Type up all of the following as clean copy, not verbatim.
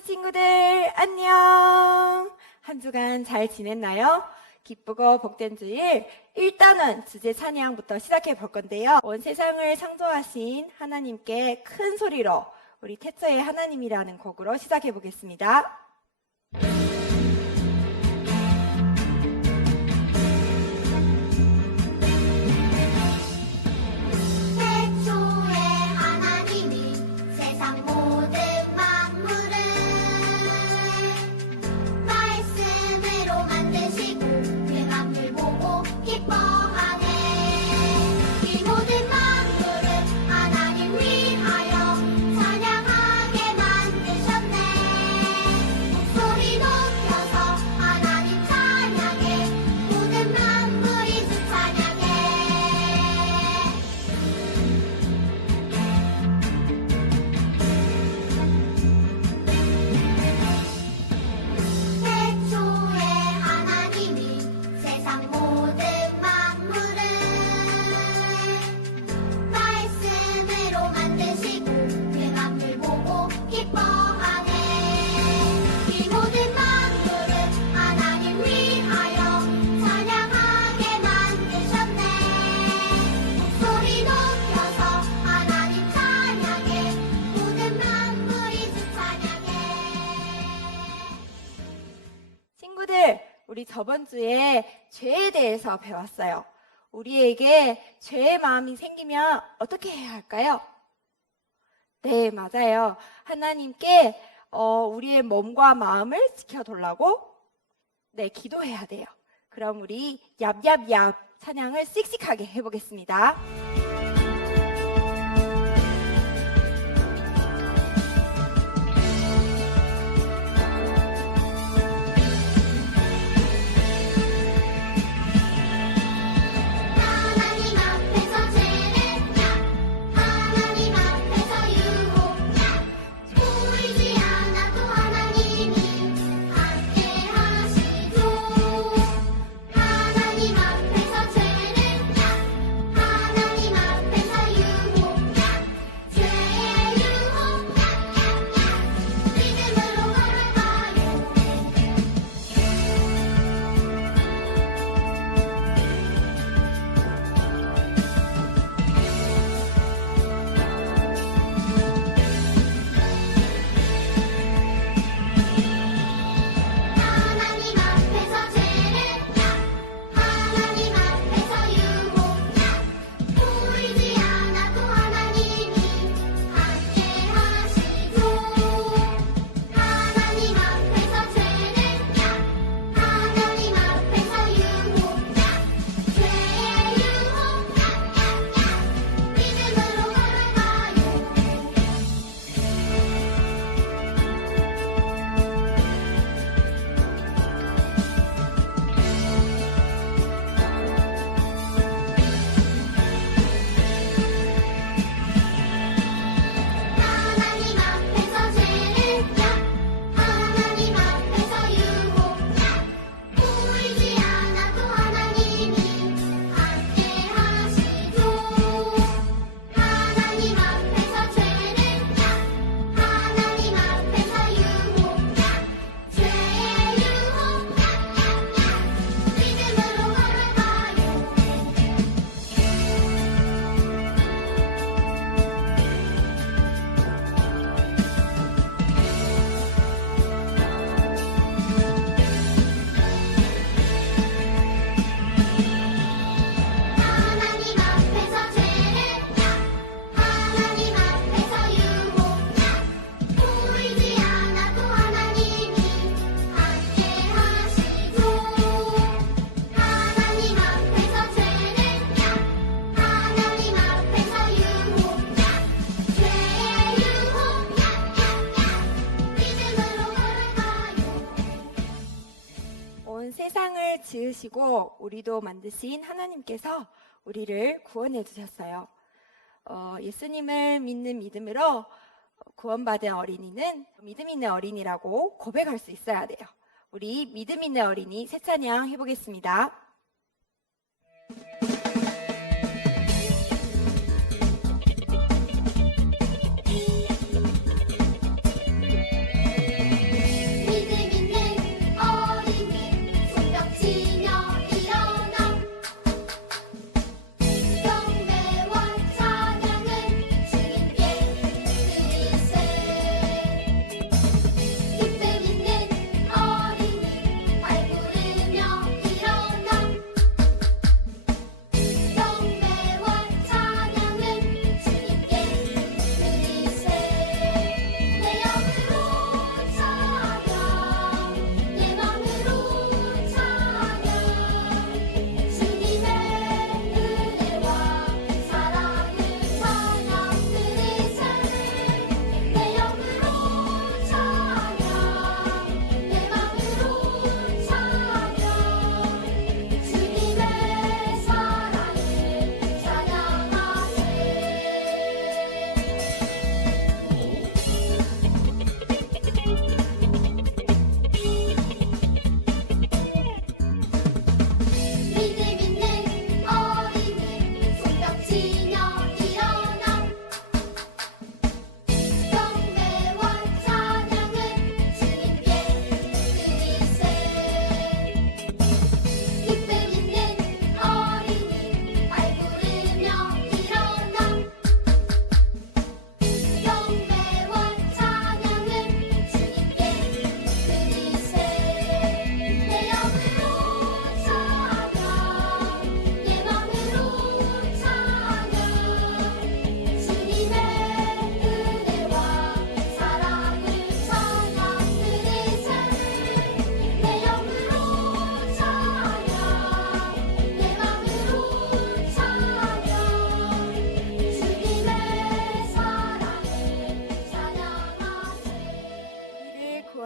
친구들 안녕. 한 주간 잘 지냈나요? 기쁘고 복된 주일 1단원 주제 찬양부터 시작해 볼 건데요. 온 세상을 창조하신 하나님께 큰 소리로 우리 태초의 하나님이라는 곡으로 시작해 보겠습니다. 우리 저번 주에 죄에 대해서 배웠어요. 우리에게 죄의 마음이 생기면 어떻게 해야 할까요? 네, 맞아요. 하나님께 우리의 몸과 마음을 지켜달라고 기도해야 돼요. 그럼 우리 얍얍얍 찬양을 씩씩하게 해보겠습니다. 세상을 지으시고 우리도 만드신 하나님께서 우리를 구원해 주셨어요. 예수님을 믿는 믿음으로 구원받은 어린이는 믿음 있는 어린이라고 고백할 수 있어야 돼요. 우리 믿음 있는 어린이 새 찬양 해보겠습니다.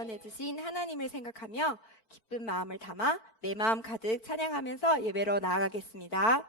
구원해주신 하나님을 생각하며 기쁜 마음을 담아 내 마음 가득 찬양하면서 예배로 나아가겠습니다.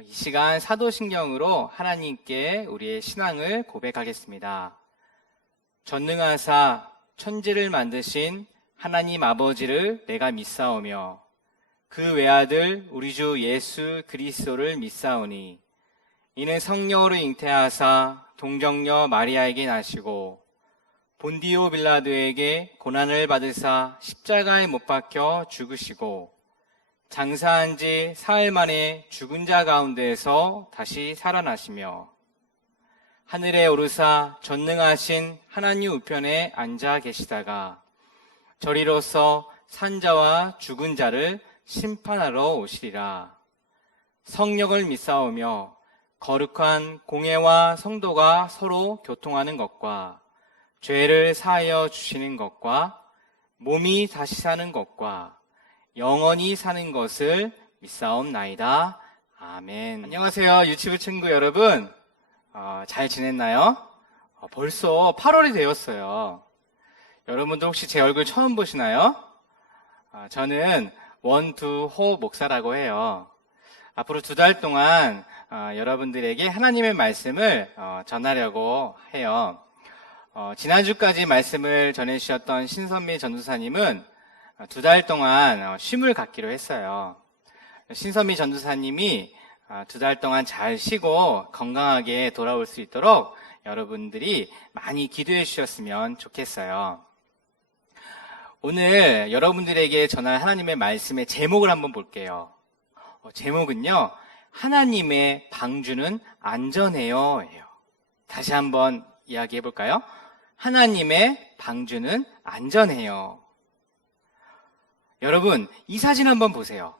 이 시간 사도신경으로 하나님께 우리의 신앙을 고백하겠습니다. 전능하사 천지를 만드신 하나님 아버지를 내가 믿사오며 그 외아들 우리 주 예수 그리스도를 믿사오니 이는 성령으로 잉태하사 동정녀 마리아에게 나시고 본디오 빌라도에게 고난을 받으사 십자가에 못 박혀 죽으시고 장사한 지 사흘 만에 죽은 자 가운데에서 다시 살아나시며 하늘에 오르사 전능하신 하나님 우편에 앉아 계시다가 저리로서 산자와 죽은 자를 심판하러 오시리라. 성령을 믿사오며 거룩한 공회와 성도가 서로 교통하는 것과 죄를 사하여 주시는 것과 몸이 다시 사는 것과 영원히 사는 것을 믿사옵나이다. 아멘. 안녕하세요, 유치부 친구 여러분. 잘 지냈나요? 벌써 8월이 되었어요. 여러분도 혹시 제 얼굴 처음 보시나요? 저는 원두호 목사라고 해요. 앞으로 2달 동안 여러분들에게 하나님의 말씀을 전하려고 해요. 지난주까지 말씀을 전해주셨던 신선미 전도사님은 2달 동안 쉼을 갖기로 했어요. 신선미 전도사님이 두 달 동안 잘 쉬고 건강하게 돌아올 수 있도록 여러분들이 많이 기도해 주셨으면 좋겠어요. 오늘 여러분들에게 전할 하나님의 말씀의 제목을 한번 볼게요. 제목은요, 하나님의 방주는 안전해요 예요. 다시 한번 이야기해 볼까요? 하나님의 방주는 안전해요. 여러분, 이 사진 한번 보세요.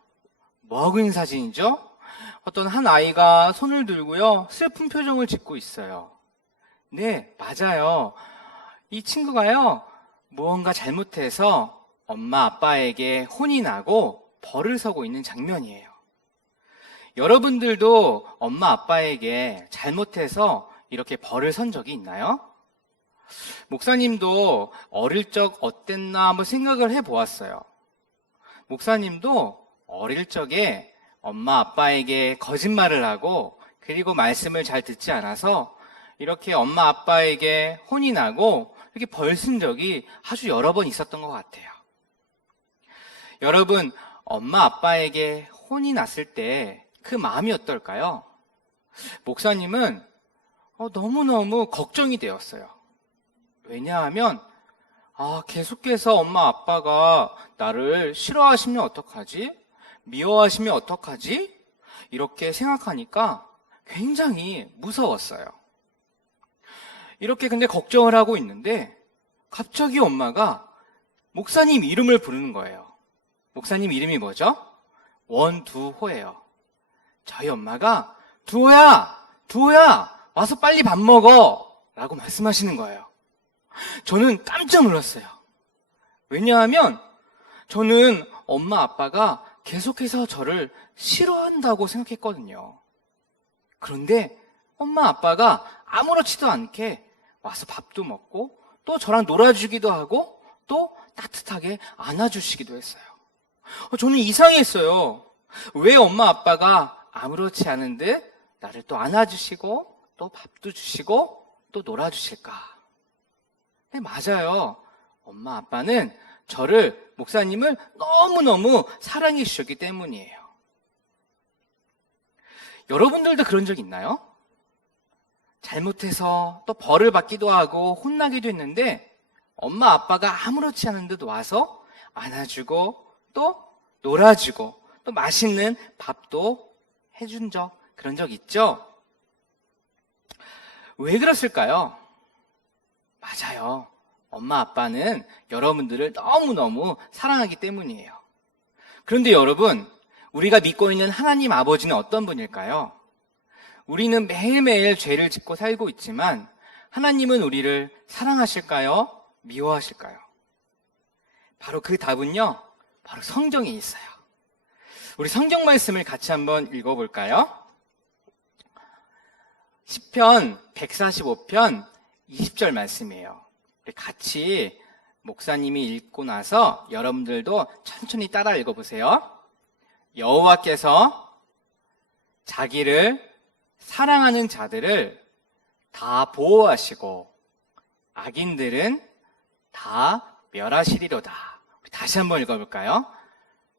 먹은 사진이죠? 어떤 한 아이가 손을 들고요, 슬픈 표정을 짓고 있어요. 네, 맞아요. 이 친구가요, 무언가 잘못해서 엄마 아빠에게 혼이 나고 벌을 서고 있는 장면이에요. 여러분들도 엄마 아빠에게 잘못해서 이렇게 벌을 선 적이 있나요? 목사님도 어릴 적 어땠나 한번 생각을 해보았어요. 목사님도 어릴 적에 엄마 아빠에게 거짓말을 하고 그리고 말씀을 잘 듣지 않아서 이렇게 엄마 아빠에게 혼이 나고 이렇게 벌 쓴 적이 아주 여러 번 있었던 것 같아요. 여러분, 엄마 아빠에게 혼이 났을 때 그 마음이 어떨까요? 목사님은 너무너무 걱정이 되었어요. 왜냐하면 계속해서 엄마 아빠가 나를 싫어하시면 어떡하지? 미워하시면 어떡하지? 이렇게 생각하니까 굉장히 무서웠어요. 이렇게 근데 걱정을 하고 있는데 갑자기 엄마가 목사님 이름을 부르는 거예요. 목사님 이름이 뭐죠? 원두호예요. 저희 엄마가 두호야 와서 빨리 밥 먹어 라고 말씀하시는 거예요. 저는 깜짝 놀랐어요. 왜냐하면 저는 엄마 아빠가 계속해서 저를 싫어한다고 생각했거든요. 그런데 엄마 아빠가 아무렇지도 않게 와서 밥도 먹고 또 저랑 놀아주기도 하고 또 따뜻하게 안아주시기도 했어요. 저는 이상했어요. 왜 엄마 아빠가 아무렇지 않은데 나를 또 안아주시고 또 밥도 주시고 또 놀아주실까? 네, 맞아요. 엄마 아빠는 저를, 목사님을 너무너무 사랑해 주셨기 때문이에요. 여러분들도 그런 적 있나요? 잘못해서 또 벌을 받기도 하고 혼나기도 했는데 엄마 아빠가 아무렇지 않은 듯 와서 안아주고 또 놀아주고 또 맛있는 밥도 해준 그런 적 있죠? 왜 그랬을까요? 맞아요. 엄마 아빠는 여러분들을 너무너무 사랑하기 때문이에요. 그런데 여러분, 우리가 믿고 있는 하나님 아버지는 어떤 분일까요? 우리는 매일매일 죄를 짓고 살고 있지만 하나님은 우리를 사랑하실까요? 미워하실까요? 바로 그 답은요, 바로 성경에 있어요. 우리 성경 말씀을 같이 한번 읽어볼까요? 시편 145편 20절 말씀이에요. 우리 같이 목사님이 읽고 나서 여러분들도 천천히 따라 읽어보세요. 여호와께서 자기를 사랑하는 자들을 다 보호하시고 악인들은 다 멸하시리로다. 우리 다시 한번 읽어볼까요?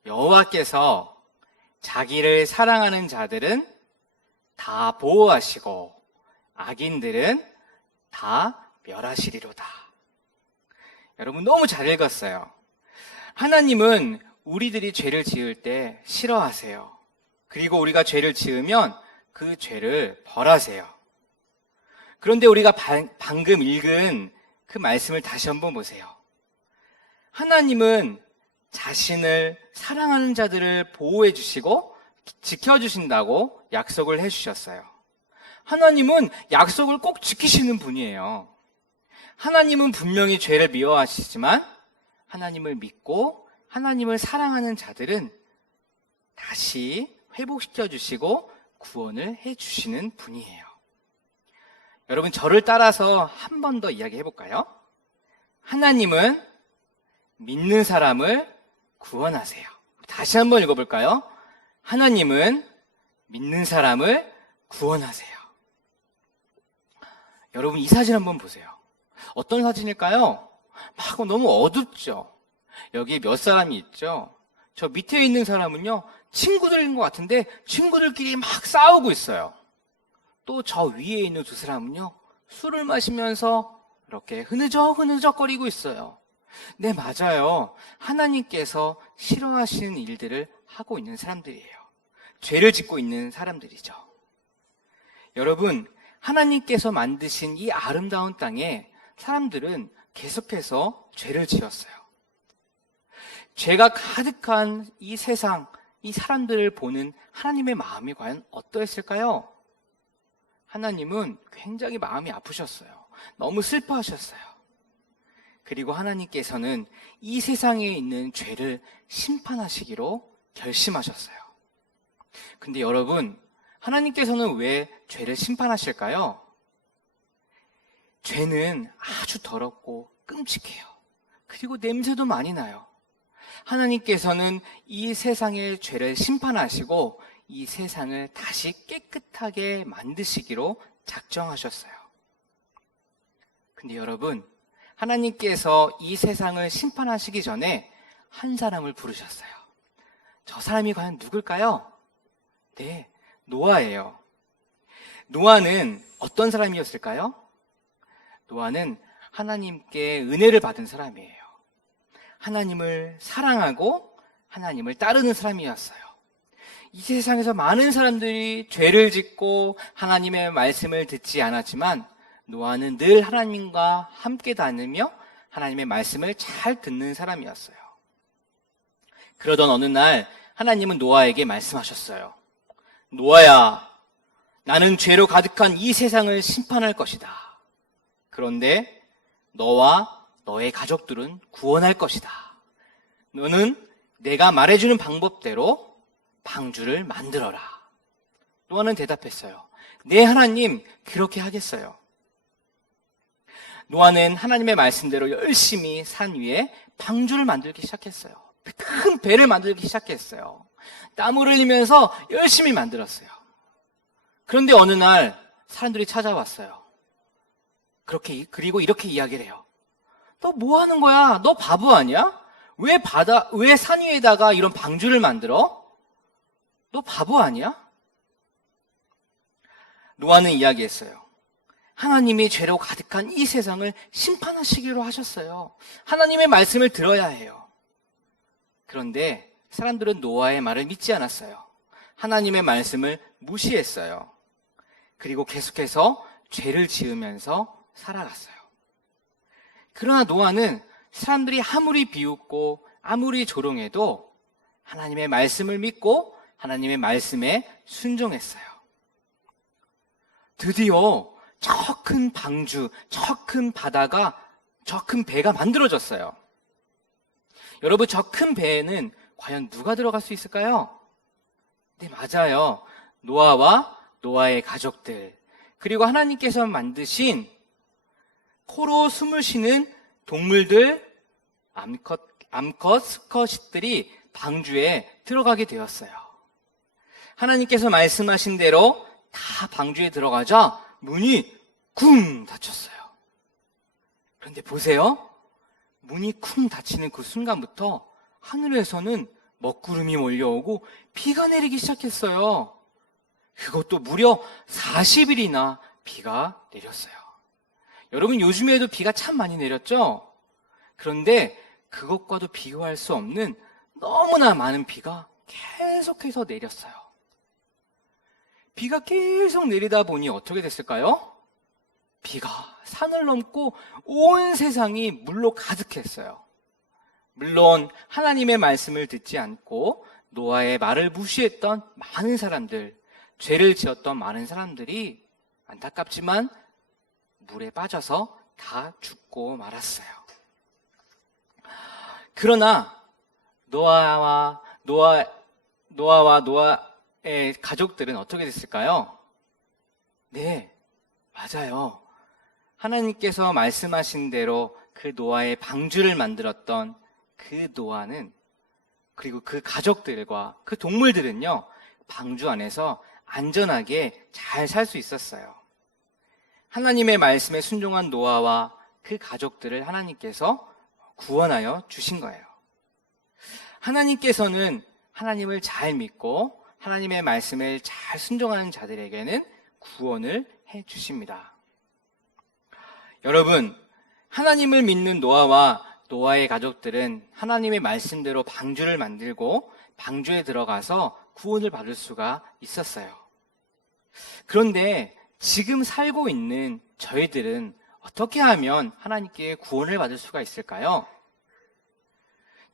여호와께서 자기를 사랑하는 자들은 다 보호하시고 악인들은 다 멸하시리로다. 여러분 너무 잘 읽었어요. 하나님은 우리들이 죄를 지을 때 싫어하세요. 그리고 우리가 죄를 지으면 그 죄를 벌하세요. 그런데 우리가 방금 읽은 그 말씀을 다시 한번 보세요. 하나님은 자신을 사랑하는 자들을 보호해 주시고 지켜주신다고 약속을 해주셨어요. 하나님은 약속을 꼭 지키시는 분이에요. 하나님은 분명히 죄를 미워하시지만 하나님을 믿고 하나님을 사랑하는 자들은 다시 회복시켜 주시고 구원을 해 주시는 분이에요. 여러분, 저를 따라서 한 번 더 이야기해 볼까요? 하나님은 믿는 사람을 구원하세요. 다시 한번 읽어볼까요? 하나님은 믿는 사람을 구원하세요. 여러분, 이 사진 한번 보세요. 어떤 사진일까요? 막 너무 어둡죠? 여기 몇 사람이 있죠? 저 밑에 있는 사람은요, 친구들인 것 같은데 친구들끼리 막 싸우고 있어요. 또 저 위에 있는 두 사람은요, 술을 마시면서 이렇게 흐느적거리고 있어요. 네, 맞아요. 하나님께서 싫어하시는 일들을 하고 있는 사람들이에요. 죄를 짓고 있는 사람들이죠. 여러분, 하나님께서 만드신 이 아름다운 땅에 사람들은 계속해서 죄를 지었어요. 죄가 가득한 이 세상, 이 사람들을 보는 하나님의 마음이 과연 어떠했을까요? 하나님은 굉장히 마음이 아프셨어요. 너무 슬퍼하셨어요. 그리고 하나님께서는 이 세상에 있는 죄를 심판하시기로 결심하셨어요. 근데 여러분, 하나님께서는 왜 죄를 심판하실까요? 죄는 아주 더럽고 끔찍해요. 그리고 냄새도 많이 나요. 하나님께서는 이 세상의 죄를 심판하시고 이 세상을 다시 깨끗하게 만드시기로 작정하셨어요. 근데 여러분, 하나님께서 이 세상을 심판하시기 전에 한 사람을 부르셨어요. 저 사람이 과연 누굴까요? 네, 노아예요. 노아는 어떤 사람이었을까요? 노아는 하나님께 은혜를 받은 사람이에요. 하나님을 사랑하고 하나님을 따르는 사람이었어요. 이 세상에서 많은 사람들이 죄를 짓고 하나님의 말씀을 듣지 않았지만 노아는 늘 하나님과 함께 다니며 하나님의 말씀을 잘 듣는 사람이었어요. 그러던 어느 날 하나님은 노아에게 말씀하셨어요. 노아야, 나는 죄로 가득한 이 세상을 심판할 것이다. 그런데 너와 너의 가족들은 구원할 것이다. 너는 내가 말해주는 방법대로 방주를 만들어라. 노아는 대답했어요. 네, 하나님, 그렇게 하겠어요. 노아는 하나님의 말씀대로 열심히 산 위에 방주를 만들기 시작했어요. 큰 배를 만들기 시작했어요. 땀을 흘리면서 열심히 만들었어요. 그런데 어느 날 사람들이 찾아왔어요. 그리고 이렇게 이야기를 해요. 너 뭐 하는 거야? 너 바보 아니야? 왜 산 위에다가 이런 방주를 만들어? 너 바보 아니야? 노아는 이야기했어요. 하나님이 죄로 가득한 이 세상을 심판하시기로 하셨어요. 하나님의 말씀을 들어야 해요. 그런데 사람들은 노아의 말을 믿지 않았어요. 하나님의 말씀을 무시했어요. 그리고 계속해서 죄를 지으면서 살아갔어요. 그러나 노아는 사람들이 아무리 비웃고 아무리 조롱해도 하나님의 말씀을 믿고 하나님의 말씀에 순종했어요. 드디어 저 큰 방주, 저 큰 바다가, 저 큰 배가 만들어졌어요. 여러분, 저 큰 배에는 과연 누가 들어갈 수 있을까요? 네, 맞아요. 노아와 노아의 가족들, 그리고 하나님께서 만드신 코로 숨을 쉬는 동물들, 암컷, 수컷들이 방주에 들어가게 되었어요. 하나님께서 말씀하신 대로 다 방주에 들어가자 문이 쿵 닫혔어요. 그런데 보세요. 문이 쿵 닫히는 그 순간부터 하늘에서는 먹구름이 몰려오고 비가 내리기 시작했어요. 그것도 무려 40일이나 비가 내렸어요. 여러분, 요즘에도 비가 참 많이 내렸죠? 그런데 그것과도 비교할 수 없는 너무나 많은 비가 계속해서 내렸어요. 비가 계속 내리다 보니 어떻게 됐을까요? 비가 산을 넘고 온 세상이 물로 가득했어요. 물론 하나님의 말씀을 듣지 않고 노아의 말을 무시했던 많은 사람들, 죄를 지었던 많은 사람들이 안타깝지만 물에 빠져서 다 죽고 말았어요. 그러나 노아와 노아의 가족들은 어떻게 됐을까요? 네, 맞아요. 하나님께서 말씀하신 대로 그 노아의 방주를 만들었던 그 노아는, 그리고 그 가족들과 그 동물들은요, 방주 안에서 안전하게 잘 살 수 있었어요. 하나님의 말씀에 순종한 노아와 그 가족들을 하나님께서 구원하여 주신 거예요. 하나님을 잘 믿고 하나님의 말씀을 잘 순종하는 자들에게는 구원을 해 주십니다. 여러분, 하나님을 믿는 노아와 노아의 가족들은 하나님의 말씀대로 방주를 만들고 방주에 들어가서 구원을 받을 수가 있었어요. 그런데 지금 살고 있는 저희들은 어떻게 하면 하나님께 구원을 받을 수가 있을까요?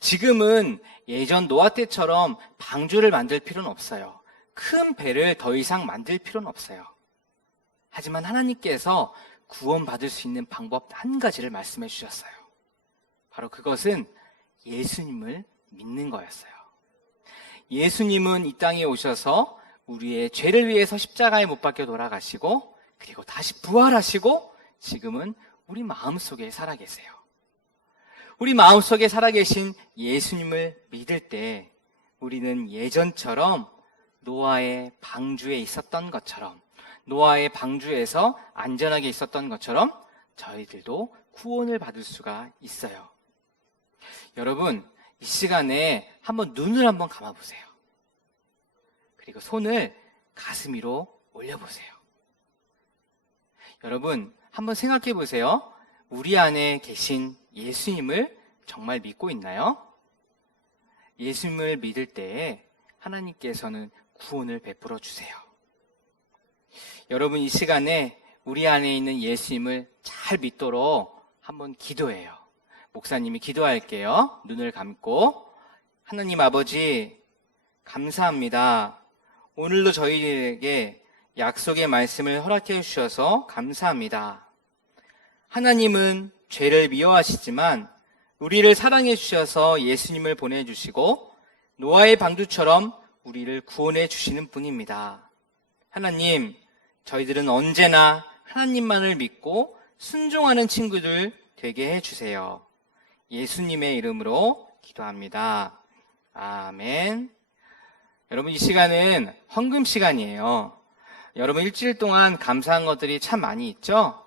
지금은 예전 노아 때처럼 방주를 만들 필요는 없어요. 큰 배를 더 이상 만들 필요는 없어요. 하지만 하나님께서 구원받을 수 있는 방법 한 가지를 말씀해 주셨어요. 바로 그것은 예수님을 믿는 거였어요. 예수님은 이 땅에 오셔서 우리의 죄를 위해서 십자가에 못 박혀 돌아가시고 그리고 다시 부활하시고 지금은 우리 마음속에 살아계세요. 우리 마음속에 살아계신 예수님을 믿을 때 우리는 예전처럼 노아의 방주에 있었던 것처럼 노아의 방주에서 안전하게 있었던 것처럼 저희들도 구원을 받을 수가 있어요. 여러분, 이 시간에 한번 눈을 한번 감아보세요. 그리고 손을 가슴 위로 올려보세요. 여러분, 한번 생각해 보세요. 우리 안에 계신 예수님을 정말 믿고 있나요? 예수님을 믿을 때에 하나님께서는 구원을 베풀어 주세요. 여러분, 이 시간에 우리 안에 있는 예수님을 잘 믿도록 한번 기도해요. 목사님이 기도할게요. 눈을 감고. 하나님 아버지, 감사합니다. 오늘도 저희에게 약속의 말씀을 허락해 주셔서 감사합니다. 하나님은 죄를 미워하시지만 우리를 사랑해 주셔서 예수님을 보내주시고 노아의 방주처럼 우리를 구원해 주시는 분입니다. 하나님, 저희들은 언제나 하나님만을 믿고 순종하는 친구들 되게 해주세요. 예수님의 이름으로 기도합니다. 아멘. 여러분, 이 시간은 헌금 시간이에요. 여러분, 일주일 동안 감사한 것들이 참 많이 있죠?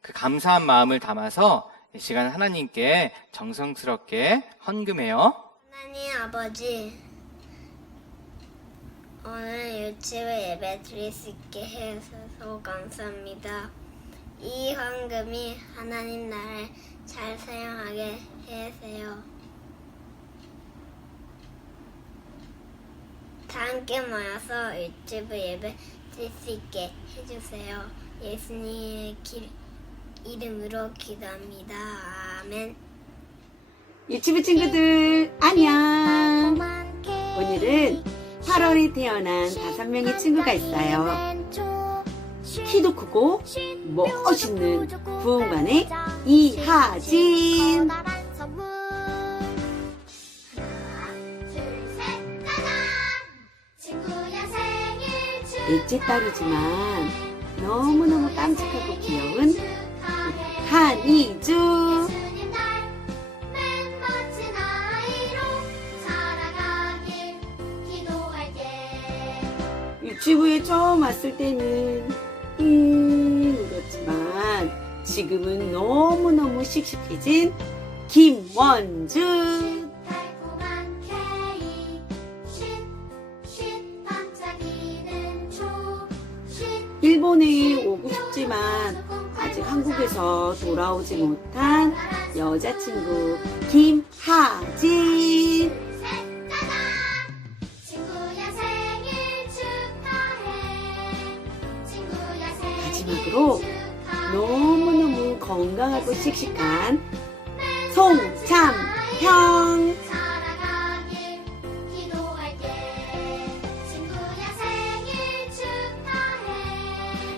그 감사한 마음을 담아서 이 시간 하나님께 정성스럽게 헌금해요. 하나님 아버지, 오늘 유치부 예배 드릴 수 있게 해주셔서 감사합니다. 이 헌금이 하나님 나라를 잘 사용하게 해주세요. 다 함께 모여서 유치부 예배 드릴 수 있게 해주세요. 예수님의 이름으로 기도합니다. 아멘. 유치부 친구들 안녕. 오늘은 8월에 태어난 5명의 친구가 있어요. 키도 크고 멋있는 부흥반의 이하진. 넷째 딸이지만 너무너무 깜찍하고 귀여운 한이주. 유치부에 처음 왔을 때는 울었지만 지금은 너무너무 씩씩해진 김원준. 달콤한 케이크 쉿쉿 반짝이는 초 일본에 오고 싶지만 아직 한국에서 돌아오지 못한 여자친구 김하진. 마지막으로 너무너무 건강하고 씩씩한 송참형.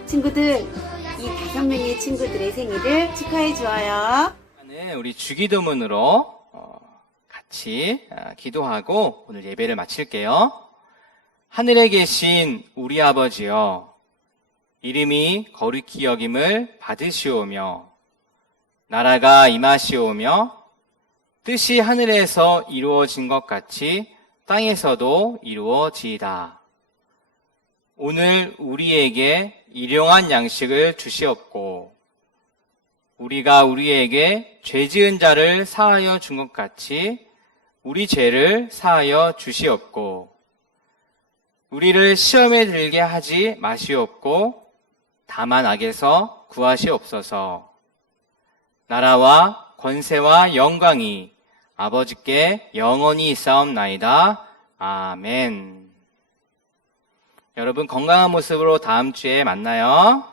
친구들, 이 5명의 친구들의 생일을 축하해 주어요. 우리 주기도문으로 같이 기도하고 오늘 예배를 마칠게요. 하늘에 계신 우리 아버지여, 이름이 거룩히 여김을 받으시오며 나라가 임하시오며 뜻이 하늘에서 이루어진 것 같이 땅에서도 이루어지이다. 오늘 우리에게 일용할 양식을 주시옵고 우리가 우리에게 죄 지은 자를 사하여 준 것 같이 우리 죄를 사하여 주시옵고 우리를 시험에 들게 하지 마시옵고 다만 악에서 구하시옵소서. 나라와 권세와 영광이 아버지께 영원히 있사옵나이다. 아멘. 여러분 건강한 모습으로 다음 주에 만나요.